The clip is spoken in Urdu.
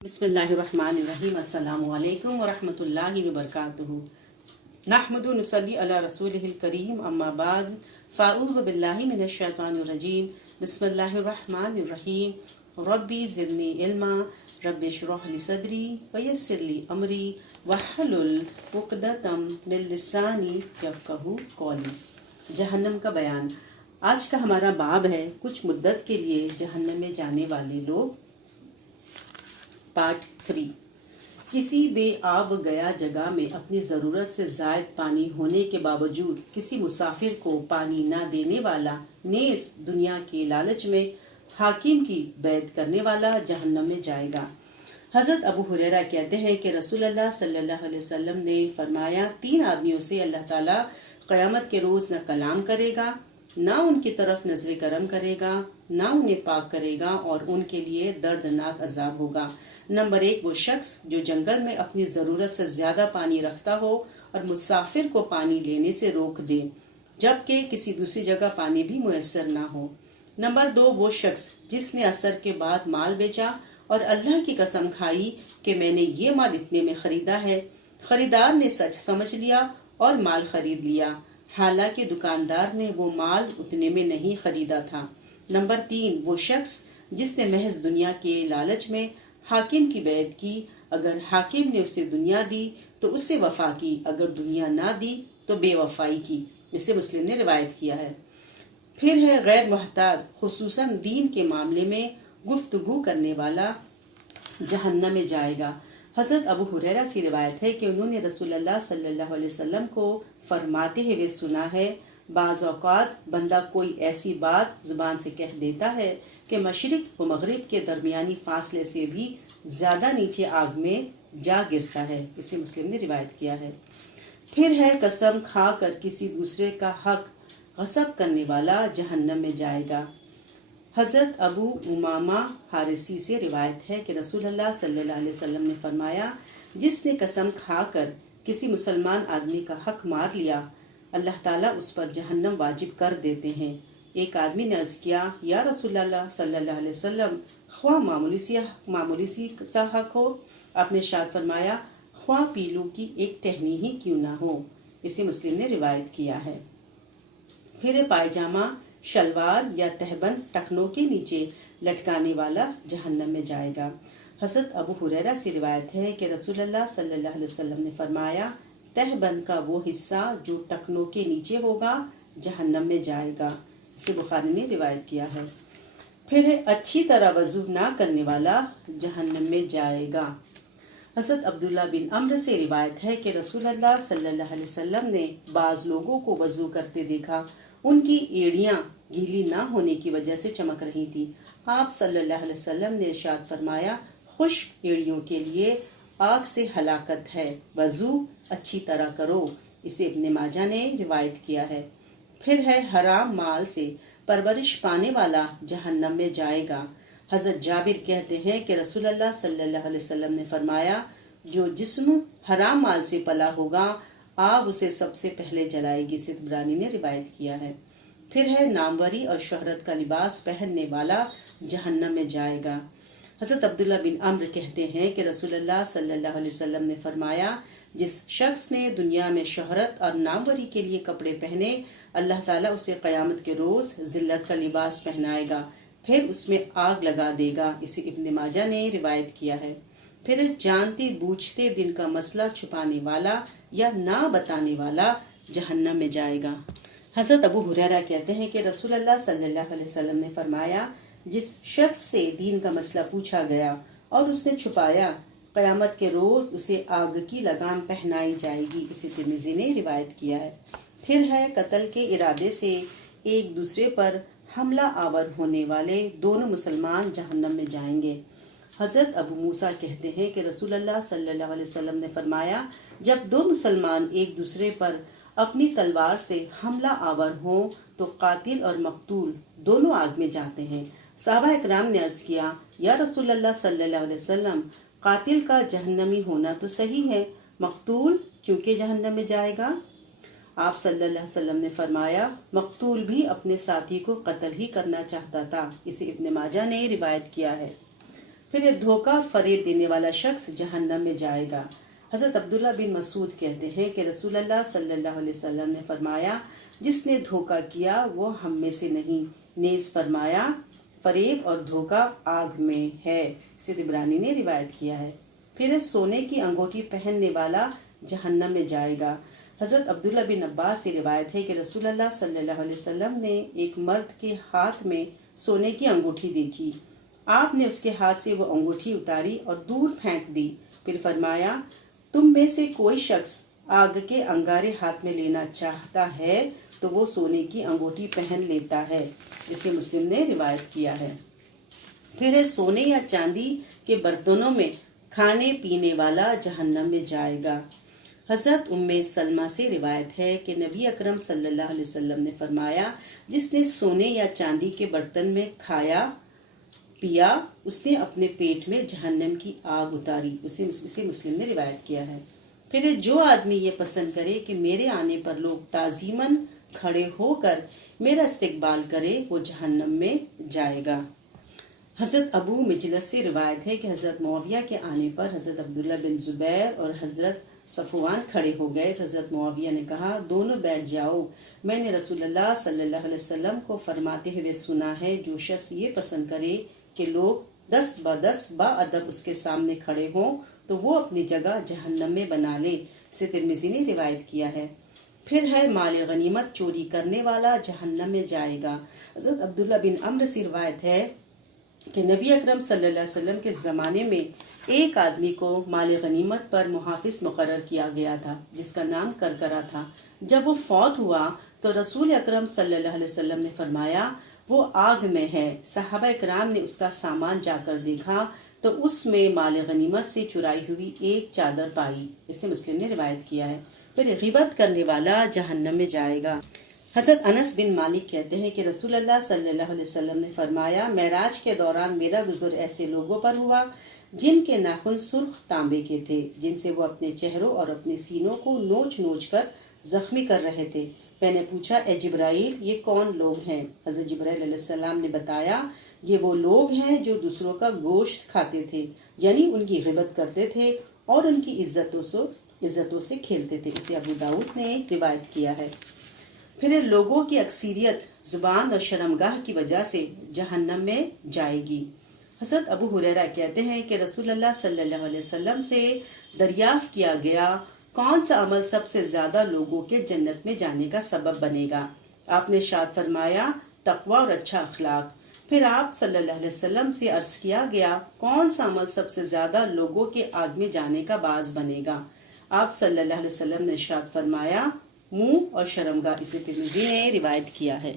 بسم اللہ الرحمن الرحیم السلام علیکم ورحمۃ اللہ وبرکاتہ نحمد نصلی علی رسولہ الکریم اما بعد فاعوذ باللہ من الشیطان الرجیم بسم اللہ الرحمن الرحیم ربی زدنی علما رب اشرح لی صدری ویسر لی امری واحلل عقدۃ من لسانی یفقہوا قولی۔ جہنم کا بیان۔ آج کا ہمارا باب ہے کچھ مدت کے لیے جہنم میں جانے والے لوگ، پارٹ 3۔ کسی بے آب گیا جگہ میں اپنی ضرورت سے زائد پانی ہونے کے باوجود کسی مسافر کو پانی نہ دینے والا، نیز دنیا کے لالچ میں حاکم کی بیعت کرنے والا جہنم میں جائے گا۔ حضرت ابو ہریرہ کہتے ہیں کہ رسول اللہ صلی اللہ علیہ وسلم نے فرمایا، 3 آدمیوں سے اللہ تعالیٰ قیامت کے روز نہ کلام کرے گا، نہ ان کی طرف نظر کرم کرے گا، نہ انہیں پاک کرے گا، اور ان کے لیے دردناک عذاب ہوگا۔ نمبر 1، وہ شخص جو جنگل میں اپنی ضرورت سے زیادہ پانی رکھتا ہو اور مسافر کو پانی لینے سے روک دے، جبکہ کسی دوسری جگہ پانی بھی میسر نہ ہو۔ نمبر 2، وہ شخص جس نے عصر کے بعد مال بیچا اور اللہ کی قسم کھائی کہ میں نے یہ مال اتنے میں خریدا ہے۔ خریدار نے سچ سمجھ لیا اور مال خرید لیا، حالانکہ دکاندار نے وہ مال اتنے میں نہیں خریدا تھا۔ نمبر 3، وہ شخص جس نے محض دنیا کے لالچ میں حاکم کی بیعت کی، اگر حاکم نے اسے دنیا دی تو اس سے وفا کی، اگر دنیا نہ دی تو بے وفائی کی۔ اسے مسلم نے روایت کیا ہے۔ پھر ہے غیر محتاط، خصوصاً دین کے معاملے میں گفتگو کرنے والا، جہنم میں جائے گا۔ حضرت ابو ہریرہ سے روایت ہے کہ انہوں نے رسول اللہ صلی اللہ علیہ وسلم کو فرماتے ہوئے سنا ہے، بعض اوقات بندہ کوئی ایسی بات زبان سے کہہ دیتا ہے کہ مشرق و مغرب کے درمیانی فاصلے سے بھی زیادہ نیچے آگ میں جا گرتا ہے۔ اسے مسلم نے روایت کیا ہے۔ پھر ہے قسم کھا کر کسی دوسرے کا حق غصب کرنے والا، جہنم میں جائے گا۔ حضرت ابو امامہ حارثی سے روایت ہے کہ رسول اللہ صلی اللہ علیہ وسلم نے فرمایا، جس نے قسم کھا کر کسی مسلمان آدمی کا حق مار لیا، اللہ تعالیٰ اس پر جہنم واجب کر دیتے ہیں۔ ایک آدمی نے عرض کیا، یا رسول اللہ صلی اللہ علیہ وسلم، خواہ معمولی سی سا حق ہو؟ آپ نے ارشاد فرمایا، خواہ پیلو کی ایک ٹہنی ہی کیوں نہ ہو۔ اسے مسلم نے روایت کیا ہے۔ پھر پائجامہ، شلوار یا تہبند ٹخنوں کے نیچے لٹکانے والا، جہنم میں جائے گا۔ حضرت ابو ہریرہ سے روایت ہے کہ رسول اللہ صلی اللہ علیہ وسلم نے فرمایا، تہبند کا وہ حصہ جو ٹخنوں کے نیچے ہوگا، جہنم میں جائے گا۔ اسے بخاری نے روایت کیا ہے۔ پھر ہے اچھی طرح وضو نہ کرنے والا، جہنم میں جائے گا۔ حضرت عبداللہ بن عمرو سے روایت ہے کہ رسول اللہ صلی اللہ علیہ وسلم نے بعض لوگوں کو وضو کرتے دیکھا، ان کی ایڑیاں گیلی نہ ہونے کی وجہ سے چمک رہی تھی۔ آپ صلی اللہ علیہ وسلم نے ارشاد فرمایا، خشک ایڑیوں کے لیے آگ سے ہلاکت ہے، وضو اچھی طرح کرو۔ اسے ابن ماجہ نے روایت کیا ہے۔ پھر ہے حرام مال سے پرورش پانے والا، جہنم میں جائے گا۔ حضرت جابر کہتے ہیں کہ رسول اللہ صلی اللہ علیہ وسلم نے فرمایا، جو جسم حرام مال سے پلا ہوگا، آگ اسے سب سے پہلے جلائے گی۔ اسے طبرانی نے روایت کیا ہے۔ پھر ہے ناموری اور شہرت کا لباس پہننے والا، جہنم میں جائے گا۔ حضرت عبداللہ بن عمرو کہتے ہیں کہ رسول اللہ صلی اللہ علیہ وسلم نے فرمایا، جس شخص نے دنیا میں شہرت اور ناموری کے لیے کپڑے پہنے، اللہ تعالیٰ اسے قیامت کے روز ذلت کا لباس پہنائے گا، پھر اس میں آگ لگا دے گا۔ اسے ابن ماجہ نے روایت کیا ہے۔ پھر جانتے بوجھتے دن کا مسئلہ چھپانے والا یا نہ بتانے والا، جہنم میں جائے گا۔ حضرت ابو ہریرہ کہتے ہیں کہ رسول اللہ صلی اللہ علیہ وسلم نے فرمایا، جس شخص سے دین کا مسئلہ پوچھا گیا اور اس نے چھپایا، قیامت کے روز اسے آگ کی لگام پہنائی جائے گی۔ اسے ترمذی نے روایت کیا ہے۔ پھر ہے قتل کے ارادے سے ایک دوسرے پر حملہ آور ہونے والے دونوں مسلمان، جہنم میں جائیں گے۔ حضرت ابو موسیٰ کہتے ہیں کہ رسول اللہ صلی اللہ علیہ وسلم نے فرمایا، جب 2 مسلمان ایک دوسرے پر اپنی تلوار سے حملہ آور ہوں تو قاتل اور مقتول دونوں آگ میں جاتے ہیں۔ صحابہ اکرام نے عرض کیا، یا رسول اللہ صلی اللہ علیہ وسلم، قاتل کا جہنمی ہونا تو صحیح ہے، مقتول کیونکہ جہنم میں جائے گا؟ آپ صلی اللہ علیہ وسلم نے فرمایا، مقتول بھی اپنے ساتھی کو قتل ہی کرنا چاہتا تھا۔ اسے ابن ماجہ نے روایت کیا ہے۔ پھر یہ دھوکہ اور فریب دینے والا شخص جہنم میں جائے گا۔ حضرت عبداللہ بن مسعود کہتے ہیں کہ رسول اللہ صلی اللہ علیہ وسلم نے فرمایا، جس نے دھوکہ کیا وہ ہم میں سے نہیں، نیز فرمایا فریب اور دھوکہ آگ میں ہے۔ اسے طبرانی نے روایت کیا ہے۔ پھر سونے کی انگوٹھی پہننے والا جہنم میں جائے گا۔ حضرت عبداللہ بن عباس سے روایت ہے کہ رسول اللہ صلی اللہ علیہ وسلم نے ایک مرد کے ہاتھ میں سونے کی انگوٹھی دیکھی۔ آپ نے اس کے ہاتھ سے وہ انگوٹھی اتاری اور دور پھینک دی، پھر فرمایا تم میں سے کوئی شخص آگ کے انگارے ہاتھ میں لینا چاہتا ہے تو وہ سونے کی انگوٹھی پہن لیتا ہے۔ اسے مسلم نے روایت کیا ہے۔ پھر سونے یا چاندی کے برتنوں میں کھانے پینے والا جہنم میں جائے گا۔ حضرت ام سلمہ سے روایت ہے کہ نبی اکرم صلی اللہ علیہ وسلم نے فرمایا، جس نے سونے یا چاندی کے برتن میں کھایا پیا اس نے اپنے پیٹ میں جہنم کی آگ اتاری۔ اسے مسلم نے روایت کیا ہے۔ پھر جو آدمی یہ پسند کرے کہ میرے آنے پر لوگ تعظیماً کھڑے ہو کر میرا استقبال کرے وہ جہنم میں جائے گا۔ حضرت ابو مجلس سے روایت ہے کہ حضرت معاویہ کے آنے پر حضرت عبداللہ بن زبیر اور حضرت صفوان کھڑے ہو گئے تو حضرت معاویہ نے کہا دونوں بیٹھ جاؤ، میں نے رسول اللہ صلی اللہ علیہ وسلم کو فرماتے ہوئے سنا ہے، جو شخص یہ پسند کرے کہ لوگ 10 بدس با ادب اس کے سامنے کھڑے ہوں تو وہ اپنی جگہ جہنم میں بنا لے۔ اسے ترمذی نے روایت کیا ہے۔ پھر ہے مال غنیمت چوری کرنے والا جہنم میں جائے گا۔ حضرت عبداللہ بن عمرو سے روایت ہے کہ نبی اکرم صلی اللہ علیہ وسلم کے زمانے میں ایک آدمی کو مال غنیمت پر محافظ مقرر کیا گیا تھا جس کا نام کرکرا تھا۔ جب وہ فوت ہوا تو رسول اکرم صلی اللہ علیہ وسلم نے فرمایا وہ آگ میں ہے۔ صحابہ کرام نے اس کا سامان جا کر دیکھا تو اس میں مال غنیمت سے چرائی ہوئی ایک چادر پائی۔ اسے مسلم نے روایت کیا ہے۔ پھر غیبت کرنے والا جہنم میں جائے گا۔ حضرت انس بن مالک کہتے ہیں کہ رسول اللہ صلی اللہ علیہ وسلم نے فرمایا، معراج کے دوران میرا گزر ایسے لوگوں پر ہوا جن کے ناخن سرخ تانبے کے تھے، جن سے وہ اپنے چہروں اور اپنے سینوں کو نوچ نوچ کر زخمی کر رہے تھے۔ میں نے پوچھا اے جبرائیل یہ کون لوگ ہیں؟ حضرت جبرائیل علیہ السلام نے بتایا یہ وہ لوگ ہیں جو دوسروں کا گوشت کھاتے تھے، یعنی ان کی غیبت کرتے تھے اور ان کی عزتوں سے کھیلتے تھے۔ اسے ابو داؤد نے روایت کیا ہے۔ پھر لوگوں کی اکثریت زبان اور شرمگاہ کی وجہ سے جہنم میں جائے گی۔ حضرت ابو ہریرہ کہتے ہیں کہ رسول اللہ صلی اللہ علیہ وسلم سے دریافت کیا گیا کون سا عمل سب سے زیادہ لوگوں کے جنت میں جانے کا سبب بنے گا؟ آپ نے ارشاد فرمایا تقوی اور اچھا اخلاق۔ پھر آپ صلی اللہ علیہ وسلم سے عرض کیا گیا کون سا عمل سب سے زیادہ لوگوں کے آگ میں جانے کا باعث بنے گا؟ آپ صلی اللہ علیہ وسلم نے ارشاد فرمایا منہ اور شرمگاہ۔ اسے ترمذی نے روایت کیا ہے۔